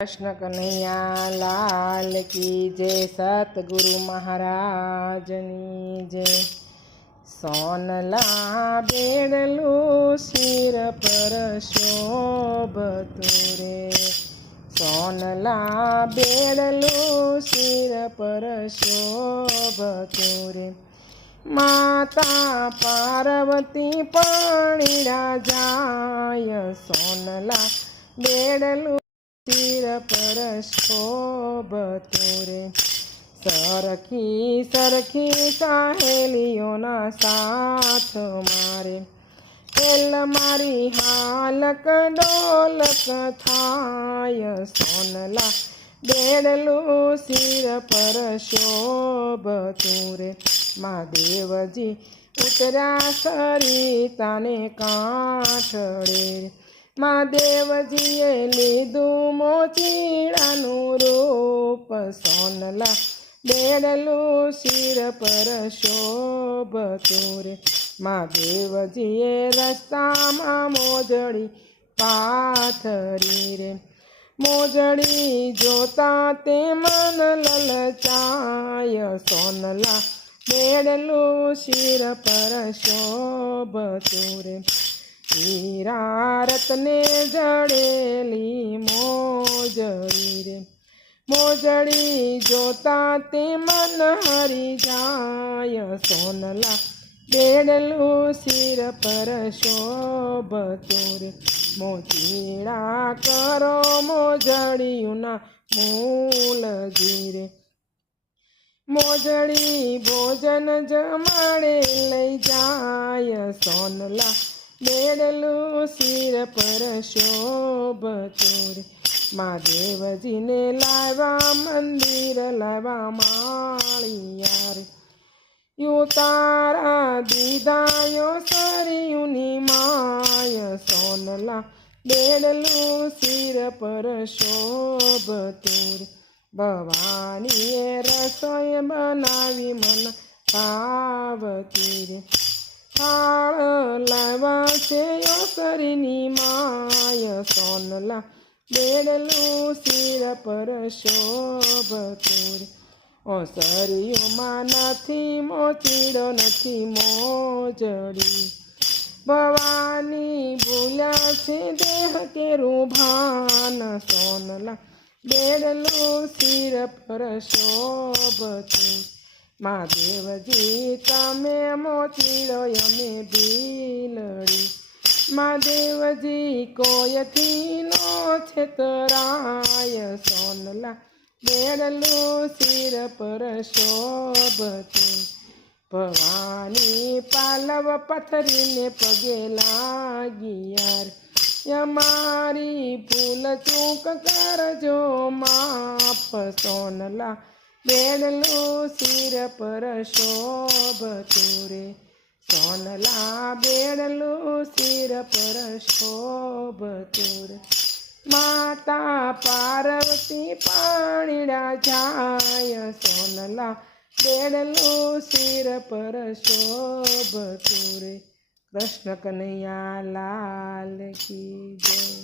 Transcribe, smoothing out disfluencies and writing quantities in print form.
कृष्ण कन्हैया लाल की जय। सतगुरु महाराजनी जय। सोनला बेड़लू सिर पर शोभतु रे। सोनला बेड़लू सिर पर शोभतु रे। माता पार्वती पाणीरा जाय। सोनला बेड़लू सिर पर शोभतु रे। सरखी सरखी सहेलियोना साथ मारे। एल मारी हालक डोलक थाय। सोनला बेड़लू सिर पर शोभतु रे। महादेवजी उतरा सरिताने कांठड़े। महादेवजीए लीधु मोचीड़ानुं रूप। सोनला बेड़लू सिर पर शोभतु रे। महादेवजीए रस्तामां मोजड़ी पाथरी रे। मोजड़ी जोता ते मन ललचाय। सोनला बेड़लू सिर पर शोभतु रे। हीरा रत्ने जड़ेली मोजड़ी रे। मोजड़ी जोता ते मन हरी जाय। सोनला बेड़लू सिर पर शोभतु रे। मोचीड़ा करो मोजड़ियुना मूल रे। मोजड़ी भोजन जमाड़े लई जाय। सोनला बेड़लू सिर पर शोभतु रे। महादेवजी ने लावा मंदिर लावा माळिया रे। You Tara दीदायो सरियुनी my. सोनला बेड़लू सिर पर शोभतु रे। भवानीए रसोई बनावी मन पावती रे। थाळ लावा छे ओसरीनी माय। सोनला बेड़लू सिर पर शोभतु रे। ओसरीयुमां नथी मोचीड़ो नथी मोजड़ी। भवानी भूल्या छे देह केरुं भान। सोनला बेड़लू सिर पर शोभतु। महादेवजी तमे मोचीड़ो अमे बीलड़ी। महादेवजी कोयथी नो छेतराय। सोनला बेड़लू सिर पर शोभतु। भवानी पालव पथरीने पगे लागिया रे। मारी भूल चूक करजो माफ। सोनला बेड़लू सिर पर शोभतु रे। सोनला बेड़लू सिर पर शोभतु रे। माता पार्वती पाणीड़ा जाय। सोनला बेड़लू सिर पर शोभतु रे। कृष्ण कन्हैया लाल की जय।